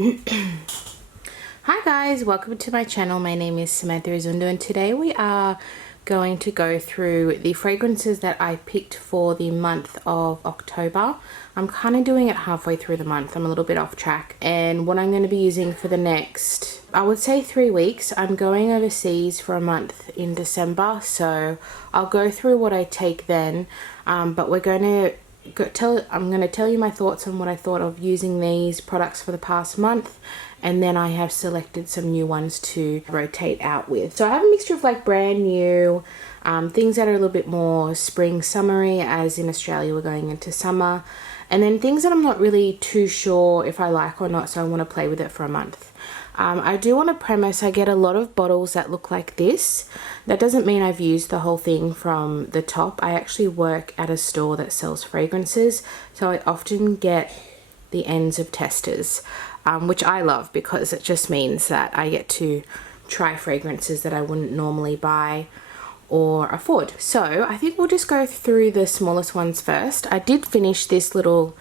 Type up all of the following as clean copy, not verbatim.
Hi guys, welcome to my channel. My name is Samantha Izundo and today we are going to go through the fragrances that I picked for the month of October. I'm kind of doing it halfway through the month. I'm a little bit off track, and what I'm going to be using for the next, I would say 3 weeks. I'm going overseas for a month in December, so I'll go through what I take then, but we're going to I'm going to tell you my thoughts on what I thought of using these products for the past month, and then I have selected some new ones to rotate out with. So I have a mixture of like brand new, things that are a little bit more spring summery, as in Australia we're going into summer, and then things that I'm not really too sure if I like or not, so I want to play with it for a month. I do want to premise, I get a lot of bottles that look like this. That doesn't mean I've used the whole thing from the top. I actually work at a store that sells fragrances, so I often get the ends of testers, which I love because it just means that I get to try fragrances that I wouldn't normally buy or afford. So I think we'll just go through the smallest ones first. I did finish this little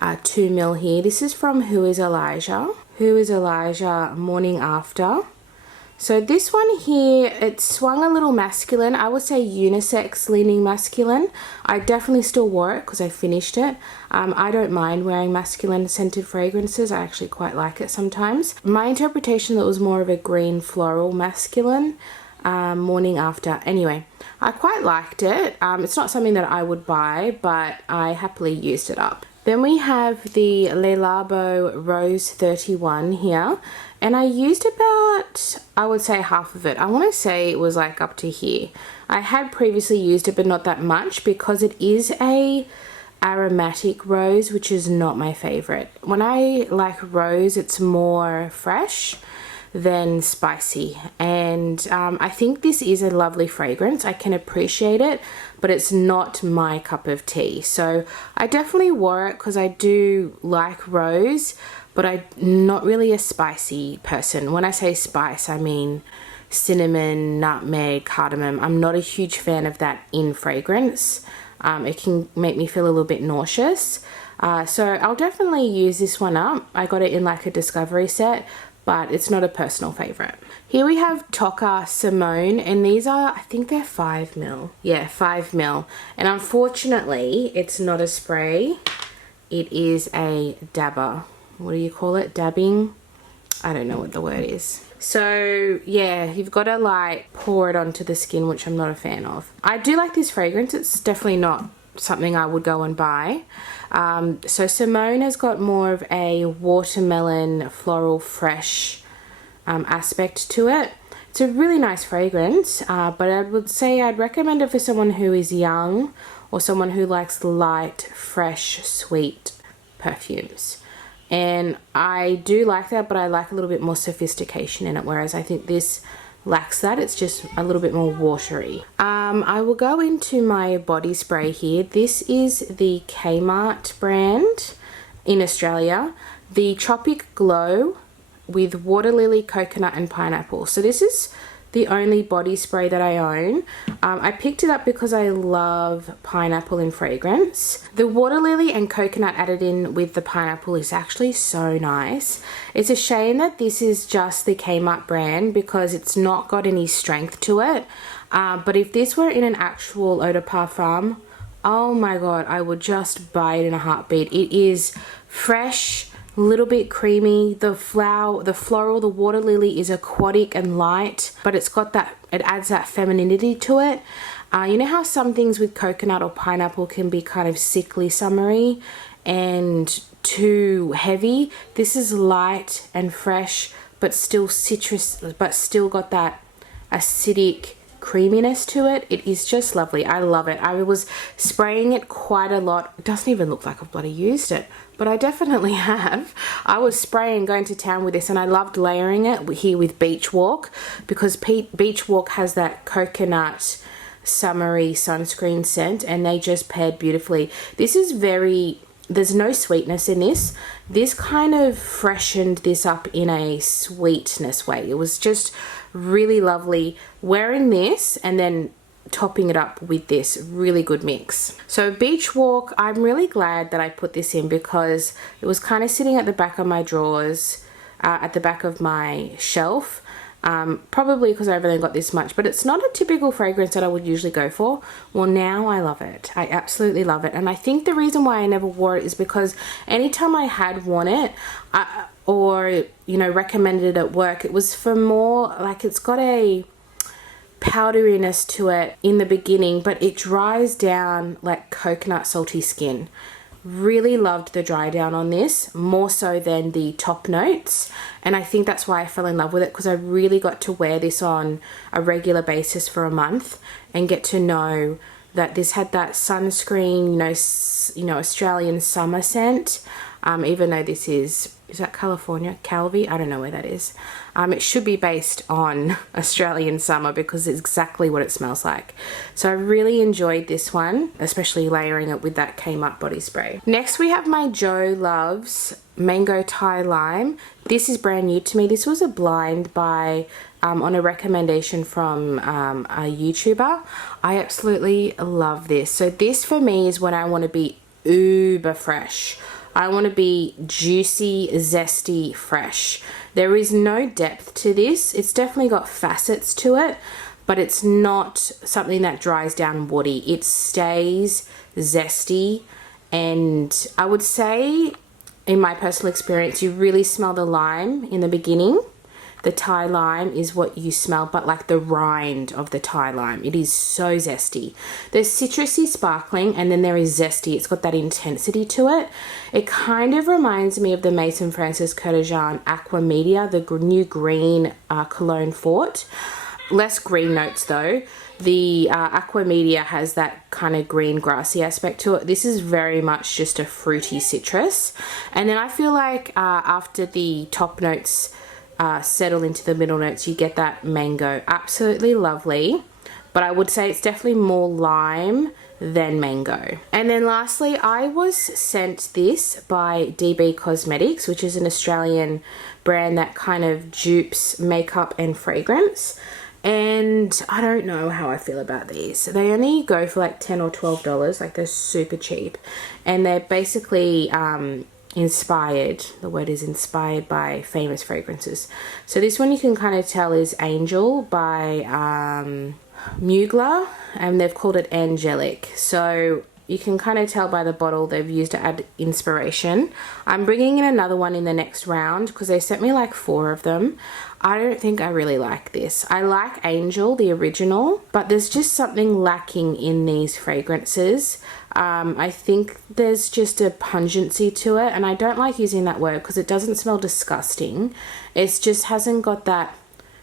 2 ml here. This is from Who is Elijah? Who is Elijah Morning After. So this one here, it swung a little masculine. I would say unisex leaning masculine. I definitely still wore it because I finished it. I don't mind wearing masculine scented fragrances. I actually quite like it sometimes. My interpretation, that was more of a green floral masculine. Morning After. Anyway, I quite liked it. It's not something that I would buy, but I happily used it up. Then we have the Le Labo Rose 31 here, and I used about, I would say, half of it. I want to say it was like up to here. I had previously used it, but not that much, because it is a aromatic rose, which is not my favorite. When I like rose, it's more fresh than spicy, and I think this is a lovely fragrance. I can appreciate it, but it's not my cup of tea. So I definitely wore it because I do like rose, but I'm not really a spicy person. When I say spice, I mean cinnamon, nutmeg, cardamom. I'm not a huge fan of that in fragrance. It can make me feel a little bit nauseous. So I'll definitely use this one up. I got it in like a discovery set, but it's not a personal favorite. Here we have Tocca Simone, and these are, I think they're 5 ml. Yeah, 5 ml. And unfortunately, it's not a spray. It is a dabber. What do you call it? Dabbing? I don't know what the word is. So yeah, you've got to like pour it onto the skin, which I'm not a fan of. I do like this fragrance. It's definitely not something I would go and buy. So Simone has got more of a watermelon floral fresh aspect to it. It's a really nice fragrance, but I would say I'd recommend it for someone who is young or someone who likes light, fresh, sweet perfumes. And I do like that, but I like a little bit more sophistication in it, whereas I think this lacks that. It's just a little bit more watery. I will go into my body spray here. This is the Kmart brand in Australia, the Tropic Glow with water lily, coconut and pineapple. So this is the only body spray that I own. I picked it up because I love pineapple in fragrance. The water lily and coconut added in with the pineapple is actually so nice. It's a shame that this is just the Kmart brand because it's not got any strength to it. But if this were in an actual eau de parfum, oh my god, I would just buy it in a heartbeat. It is fresh, a little bit creamy. The flower, the floral, the water lily is aquatic and light, but it's got that, it adds that femininity to it. You know how some things with coconut or pineapple can be kind of sickly summery and too heavy? This is light and fresh, but still citrus, but still got that acidic creaminess to it. It is just lovely. I love it. I was spraying it quite a lot. It doesn't even look like I've bloody used it, but I definitely have. I was spraying going to town with this, and I loved layering it here with Beach Walk because Beach Walk has that coconut summery sunscreen scent, and they just paired beautifully. This is very, there's no sweetness in this. This kind of freshened this up in a sweetness way. It was just really lovely wearing this and then topping it up with this really good mix. So Beach Walk, I'm really glad that I put this in because it was kind of sitting at the back of my drawers at the back of my shelf. Probably because I've only got this much, but it's not a typical fragrance that I would usually go for. Well, now I love it. I absolutely love it. And I think the reason why I never wore it is because anytime I had worn it, or, you know, recommended it at work, it was for more, like, it's got a powderiness to it in the beginning, but it dries down like coconut salty skin. Really loved the dry down on this, more so than the top notes, and I think that's why I fell in love with it, because I really got to wear this on a regular basis for a month and get to know that this had that sunscreen, you know, Australian summer scent. Even though this is that California? Calvi? I don't know where that is. It should be based on Australian summer because it's exactly what it smells like. So I really enjoyed this one, especially layering it with that Came Up body spray. Next we have my Jo Loves Mango Thai Lime. This is brand new to me. This was a blind buy on a recommendation from a YouTuber. I absolutely love this. So this for me is when I want to be uber fresh. I want to be juicy, zesty, fresh. There is no depth to this. It's definitely got facets to it, but it's not something that dries down woody. It stays zesty, and I would say, in my personal experience, you really smell the lime in the beginning. The Thai lime is what you smell, but like the rind of the Thai lime. It is so zesty. There's citrusy sparkling, and then there is zesty. It's got that intensity to it. It kind of reminds me of the Maison Francis Kurkdjian Aqua Media, the new green Cologne Fort. Less green notes though. The Aqua Media has that kind of green grassy aspect to it. This is very much just a fruity citrus. And then I feel like after the top notes settle into the middle notes, you get that mango. Absolutely lovely, but I would say it's definitely more lime than mango. And then lastly, I was sent this by DB Cosmetics, which is an Australian brand that kind of dupes makeup and fragrance. And I don't know how I feel about these. They only go for like $10 or $12, like they're super cheap, and they're basically inspired, the word is inspired, by famous fragrances. So this one you can kind of tell is Angel by Mugler, and they've called it Angelic. So you can kind of tell by the bottle they've used to add inspiration. I'm bringing in another one in the next round because they sent me like 4 of them. I don't think I really like this. I like Angel, the original, but there's just something lacking in these fragrances. I think there's just a pungency to it, and I don't like using that word because it doesn't smell disgusting. It just hasn't got that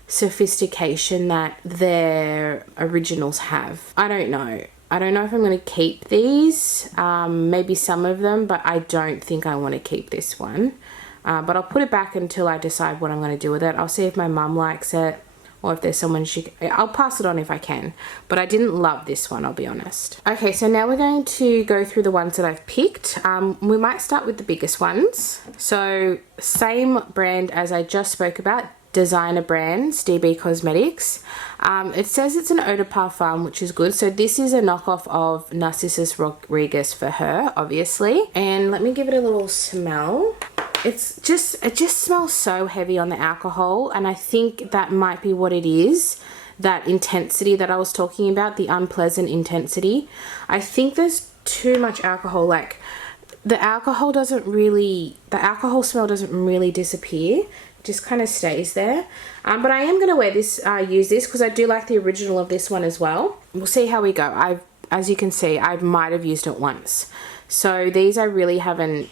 sophistication that their originals have. I don't know. I don't know if I'm going to keep these, maybe some of them, but I don't think I want to keep this one. But I'll put it back until I decide what I'm going to do with it. I'll see if my mum likes it, or if there's someone I'll pass it on if I can. But I didn't love this one, I'll be honest. Okay, so now we're going to go through the ones that I've picked. We might start with the biggest ones. So same brand as I just spoke about, designer brands, DB Cosmetics. It says it's an eau de parfum, which is good. So this is a knockoff of Narcissus Rodriguez for her, obviously. And let me give it a little smell. It just smells so heavy on the alcohol, and I think that might be what it is. That intensity that I was talking about, the unpleasant intensity. I think there's too much alcohol. Like the alcohol smell doesn't really disappear. Just kind of stays there. But I am going to wear this, use this, because I do like the original of this one as well. We'll see how we go. As you can see, I might have used it once. So these I really haven't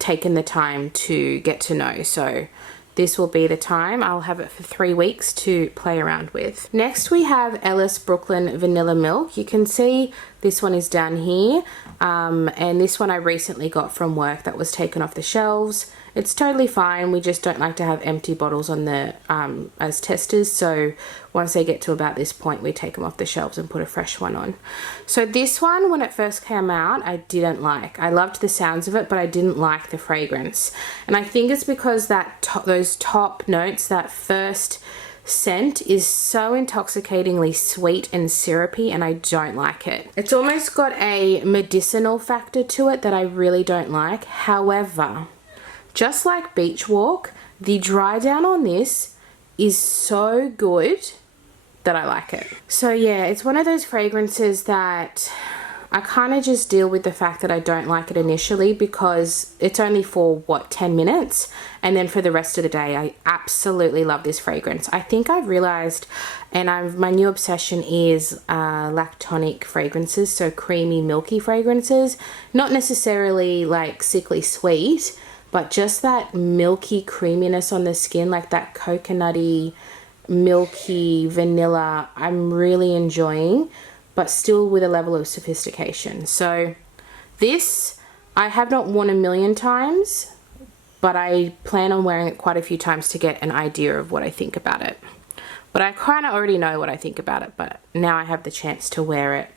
taken the time to get to know. So this will be the time. I'll have it for 3 weeks to play around with. Next we have Ellis Brooklyn Vanilla Milk. You can see this one is down here. And this one I recently got from work that was taken off the shelves. It's totally fine. We just don't like to have empty bottles on the as testers. So once they get to about this point, we take them off the shelves and put a fresh one on. So this one, when it first came out, I didn't like. I loved the sounds of it, but I didn't like the fragrance. And I think it's because those top notes, that first scent is so intoxicatingly sweet and syrupy, and I don't like it. It's almost got a medicinal factor to it that I really don't like. However, just like Beach Walk, The dry down on this is so good that I like it. So yeah, it's one of those fragrances that I kind of just deal with the fact that I don't like it initially, because it's only for what, 10 minutes, and then for the rest of the day I absolutely love this fragrance. I think I've realized, and my new obsession is lactonic fragrances, so creamy milky fragrances, not necessarily like sickly sweet, but just that milky creaminess on the skin, like that coconutty, milky vanilla, I'm really enjoying, but still with a level of sophistication. So this I have not worn a million times, but I plan on wearing it quite a few times to get an idea of what I think about it. But I kind of already know what I think about it, but now I have the chance to wear it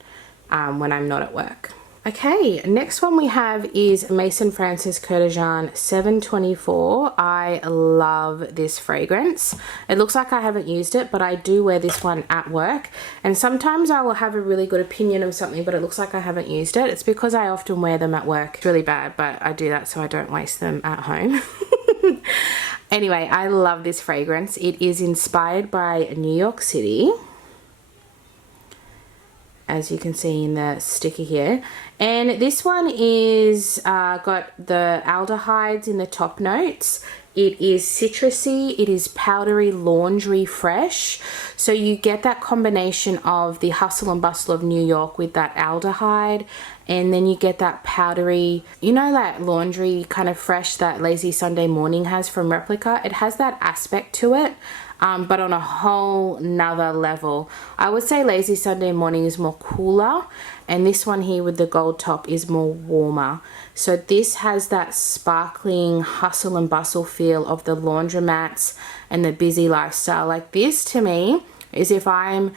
when I'm not at work. Okay, next one we have is Maison Francis Kurkdjian 724. I love this fragrance. It looks like I haven't used it, but I do wear this one at work. And sometimes I will have a really good opinion of something, but it looks like I haven't used it. It's because I often wear them at work. It's really bad, but I do that so I don't waste them at home. Anyway, I love this fragrance. It is inspired by New York City, as you can see in the sticker here. And this one is got the aldehydes in the top notes. It is citrusy, it is powdery, laundry fresh. So you get that combination of the hustle and bustle of New York with that aldehyde, and then you get that powdery, you know, that laundry kind of fresh that Lazy Sunday Morning has from Replica. It has that aspect to it. But on a whole nother level. I would say Lazy Sunday Morning is more cooler, and this one here with the gold top is more warmer. So this has that sparkling hustle and bustle feel of the laundromats and the busy lifestyle. Like, this to me is if I'm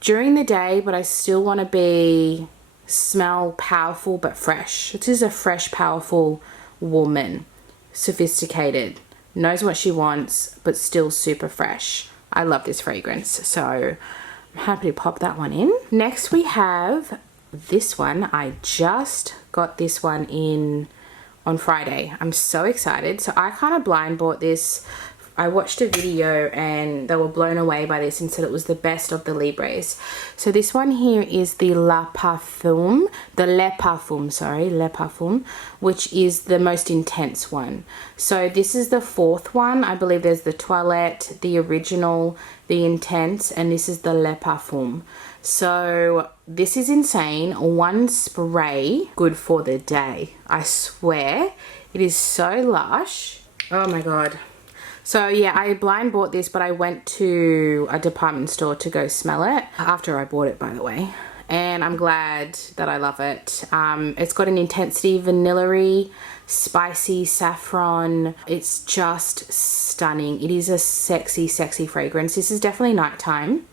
during the day but I still want to smell powerful but fresh. This is a fresh, powerful woman, sophisticated, knows what she wants, but still super fresh. I love this fragrance, so I'm happy to pop that one in. Next we have this one. I just got this one in on Friday. I'm so excited. So I kind of blind bought this. I watched a video and they were blown away by this and said it was the best of the Libres. So this one here is the Le Parfum, which is the most intense one. So this is the fourth one. I believe there's the Toilette, the Original, the Intense, and this is the Le Parfum. So this is insane. One spray, good for the day. I swear, it is so lush. Oh my God. So yeah, I blind bought this, but I went to a department store to go smell it after I bought it, by the way. And I'm glad that I love it. It's got an intensity, vanilla-y, spicy, saffron. It's just stunning. It is a sexy, sexy fragrance. This is definitely nighttime.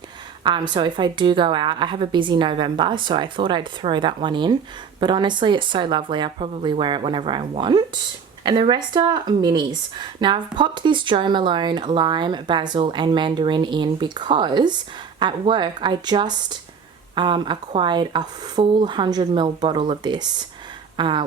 So if I do go out, I have a busy November, so I thought I'd throw that one in. But honestly, it's so lovely. I'll probably wear it whenever I want. And the rest are minis. Now I've popped this Jo Malone Lime, Basil and Mandarin in because at work I just acquired a full 100 ml bottle of this,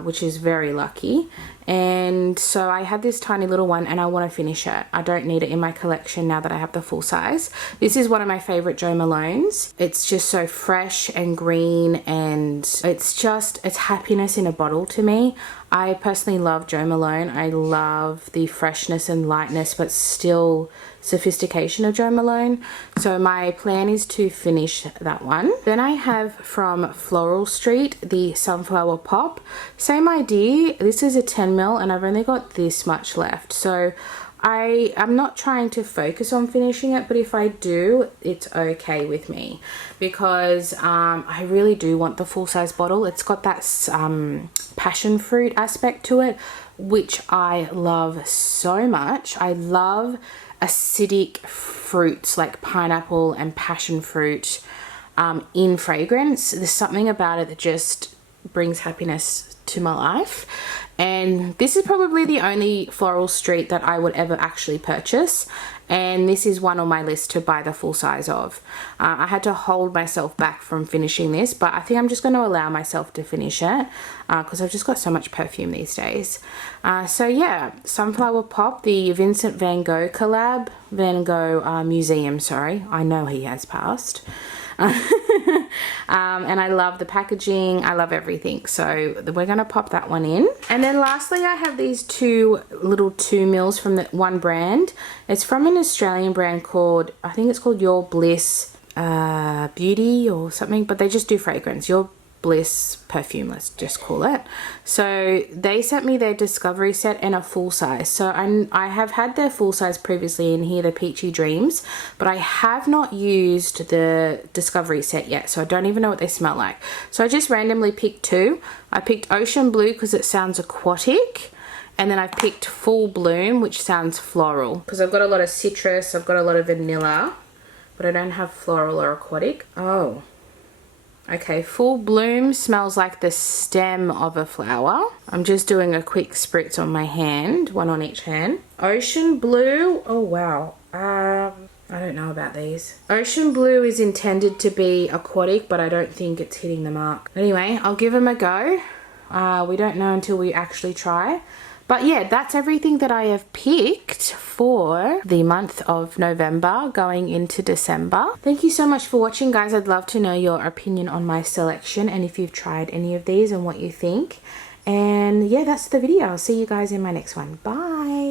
which is very lucky. And so I had this tiny little one and I want to finish it. I don't need it in my collection now that I have the full size. This is one of my favorite Jo Malones. It's just so fresh and green, and it's happiness in a bottle to me. I personally love Jo Malone. I love the freshness and lightness, but still sophistication of Jo Malone. So my plan is to finish that one. Then I have from Floral Street the Sunflower Pop. Same idea. This is a 10 ml and I've only got this much left. So I'm not trying to focus on finishing it, but if I do, it's okay with me because I really do want the full-size bottle. It's got that passion fruit aspect to it, which I love so much. I love acidic fruits like pineapple and passion fruit in fragrance. There's something about it that just brings happiness to my life. And this is probably the only floral street that I would ever actually purchase, and this is one on my list to buy the full size of. I had to hold myself back from finishing this, but I think I'm just going to allow myself to finish it because I've just got so much perfume these days. So yeah, Sunflower Pop, the Vincent Van Gogh collab, Van Gogh Museum, sorry, I know he has passed. And I love the packaging, I love everything, so we're gonna pop that one in. And then lastly, I have these two little 2 mils from the one brand. It's from an Australian brand called, I think it's called Your Bliss Beauty or something, but they just do fragrance. Your Bliss perfume, let's just call it. So they sent me their Discovery set and a full size. So I have had their full size previously in here, the Peachy Dreams, but I have not used the Discovery set yet, so I don't even know what they smell like. So I just randomly picked 2. I picked Ocean Blue because it sounds aquatic, and then I picked Full Bloom, which sounds floral, because I've got a lot of citrus, I've got a lot of vanilla, but I don't have floral or aquatic. Oh, okay, Full Bloom smells like the stem of a flower. I'm just doing a quick spritz on my hand, one on each hand. Ocean Blue, oh wow. I don't know about these. Ocean Blue is intended to be aquatic, but I don't think it's hitting the mark. Anyway, I'll give them a go. We don't know until we actually try. But yeah, that's everything that I have picked for the month of November going into December. Thank you so much for watching, guys. I'd love to know your opinion on my selection and if you've tried any of these and what you think. And yeah, that's the video. I'll see you guys in my next one. Bye.